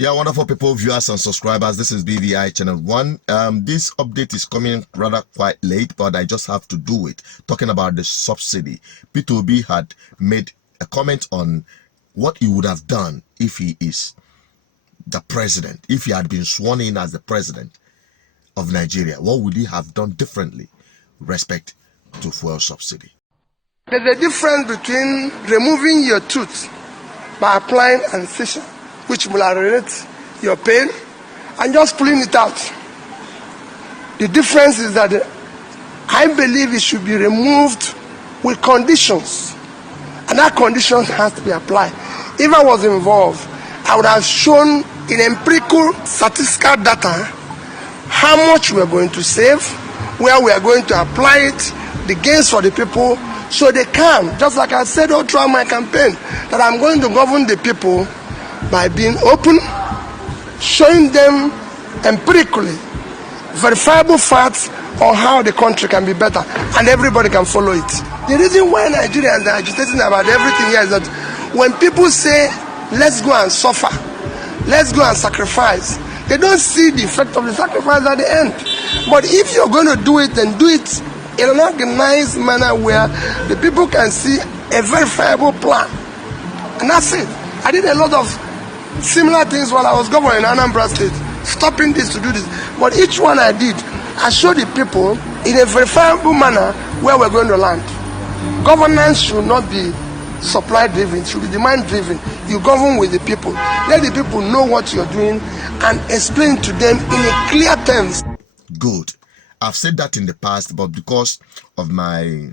Yeah, wonderful people, viewers and subscribers. This is BVI Channel 1. This update is coming rather quite late, but I just have to do it. Talking about the subsidy. P2B had made a comment on what he would have done if he is the president, if he had been sworn in as the president of Nigeria. What would he have done differently with respect to fuel subsidy? There's a difference between removing your tooth by applying anesthesia, which will alleviate your pain, and just pulling it out. The difference is that I believe it should be removed with conditions, and that condition has to be applied. If I was involved, I would have shown in empirical statistical data how much we are going to save, where we are going to apply it, the gains for the people, so they can, just like I said all throughout my campaign, that I'm going to govern the people by being open, showing them empirically verifiable facts on how the country can be better, and everybody can follow it. The reason why Nigerians are agitating about everything here is that when people say, let's go and suffer, let's go and sacrifice, they don't see the effect of the sacrifice at the end. But if you're going to do it, then do it in an organized manner where the people can see a verifiable plan. And that's it. I did a lot of similar things while I was governing Anambra State, stopping this to do this. But each one I did, I showed the people in a verifiable manner where we're going to land. Governance should not be supply driven, it should be demand driven. You govern with the people. Let the people know what you're doing and explain to them in a clear terms. Good. I've said that in the past, but because of my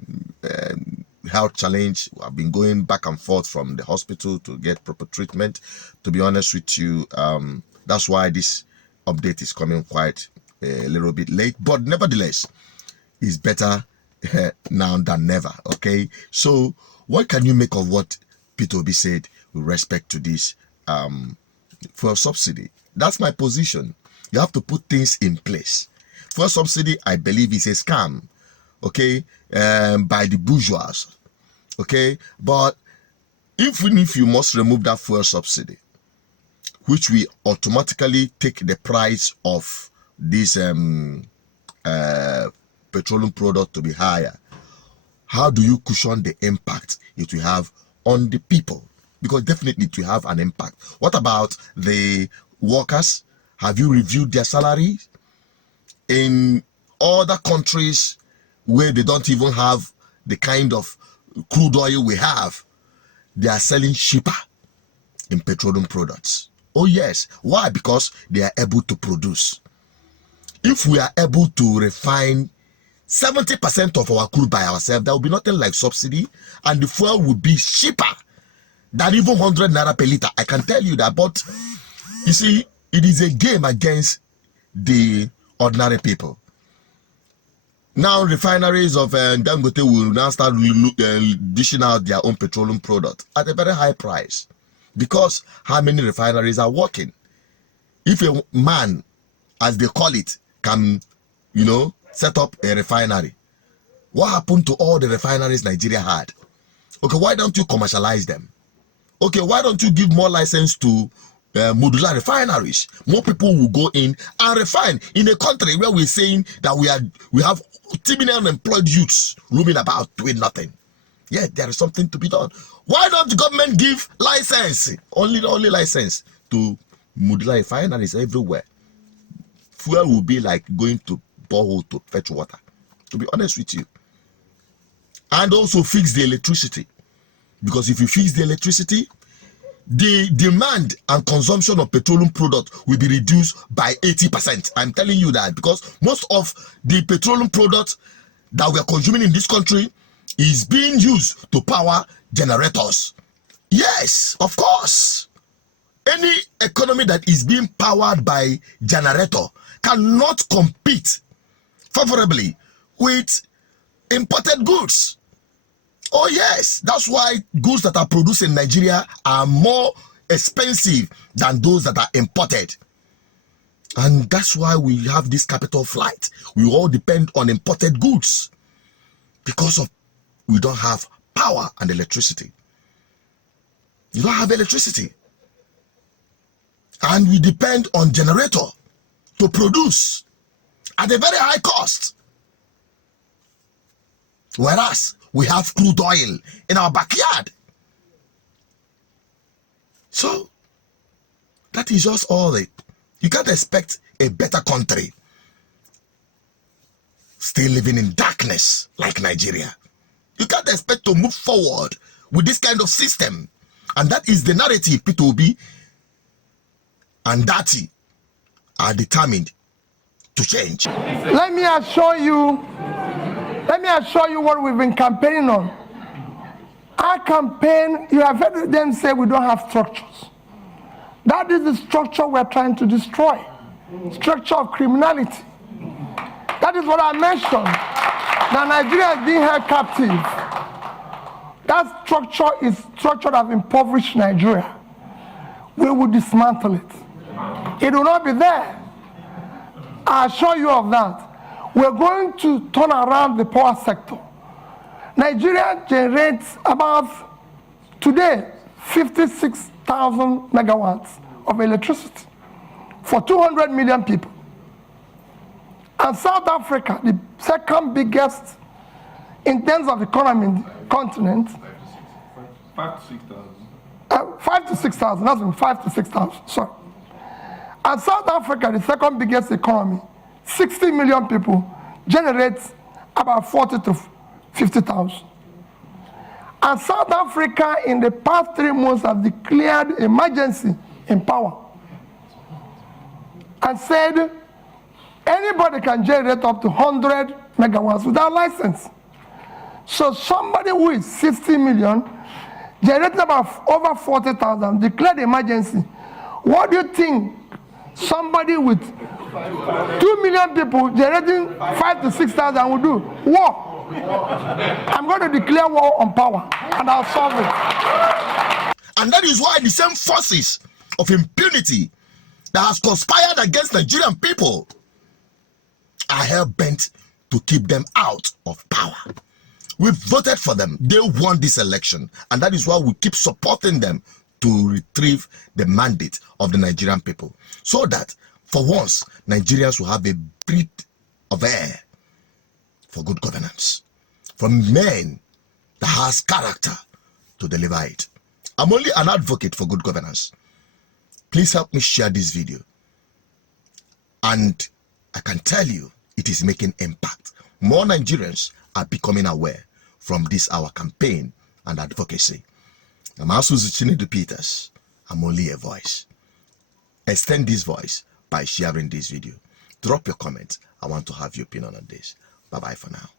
health challenge, I've been going back and forth from the hospital to get proper treatment. To be honest with you, that's why this update is coming quite a little bit late, but nevertheless, it's better now than never. Okay, so what can you make of what P2B said with respect to this fuel subsidy? That's my position. You have to put things in place. Fuel subsidy, I believe, is a scam, okay, by the bourgeois, okay. But even if you must remove that fuel subsidy, which will automatically take the price of this petroleum product to be higher, how do you cushion the impact it will have on the people? Because definitely it will have an impact. What about the workers? Have you reviewed their salaries? In other countries where they don't even have the kind of crude oil we have, they are selling cheaper in petroleum products. Oh yes. Why? Because they are able to produce. If we are able to refine 70% of our crude by ourselves, there will be nothing like subsidy, and the fuel would be cheaper than even 100 naira per liter. I can tell you that. But you see, it is a game against the ordinary people. Now refineries of Dangote will now start dishing out their own petroleum product at a very high price, because how many refineries are working? If a man, as they call it, can, set up a refinery, what happened to all the refineries Nigeria had? Okay, why don't you commercialize them? Okay, why don't you give more license to modular refineries? More people will go in and refine in a country where we're saying that we have teeming unemployed youths roaming about doing nothing. Yeah, there is something to be done. Why don't the government give license, only license to modular refineries everywhere? Fuel will be like going to borehole to fetch water, to be honest with you. And also fix the electricity, because if you fix the electricity, the demand and consumption of petroleum product will be reduced by 80%. I'm telling you that, because most of the petroleum products that we are consuming in this country is being used to power generators. Yes, of course. Any economy that is being powered by generator cannot compete favorably with imported goods. Oh yes, that's why goods that are produced in Nigeria are more expensive than those that are imported. And that's why we have this capital flight. We all depend on imported goods because of we don't have power and electricity. You don't have electricity. And we depend on generator to produce at a very high cost. Whereas we have crude oil in our backyard. So that is just all it. You can't expect a better country still living in darkness like Nigeria. You can't expect to move forward with this kind of system. And that is the narrative P2B and Dati are determined to change. Let me assure you what we've been campaigning on. Our campaign, you have heard them say we don't have structures. That is the structure we're trying to destroy. Structure of criminality. That is what I mentioned. That Nigeria is being held captive. That structure is structure that have impoverished Nigeria. We will dismantle it. It will not be there. I assure you of that. We're going to turn around the power sector. Nigeria generates about, today, 56,000 megawatts of electricity for 200 million people. And South Africa, the second biggest in terms of economy in the continent, 5 to 6,000. 5 to 6,000, that's 5 to 6,000, sorry. And South Africa, the second biggest economy, 60 million people, generates about 40 to 50,000. And South Africa, in the past 3 months, have declared emergency in power and said anybody can generate up to 100 megawatts without license. So somebody who is 60 million, generating about over 40,000, declared emergency. What do you think somebody with 2 million people generating 5 to 6,000 will do? War. I'm going to declare war on power and I'll solve it. And that is why the same forces of impunity that has conspired against Nigerian people are hell-bent to keep them out of power. We voted for them. They won this election. And that is why we keep supporting them to retrieve the mandate of the Nigerian people. So that, for once, Nigerians will have a breath of air for good governance. From men that has character to deliver it. I'm only an advocate for good governance. Please help me share this video. And I can tell you, it is making impact. More Nigerians are becoming aware from this our campaign and advocacy. I'm also Chinedu Peters. I'm only a voice. Extend this voice by sharing this video. Drop your comment. I want to have your opinion on this. Bye-bye for now.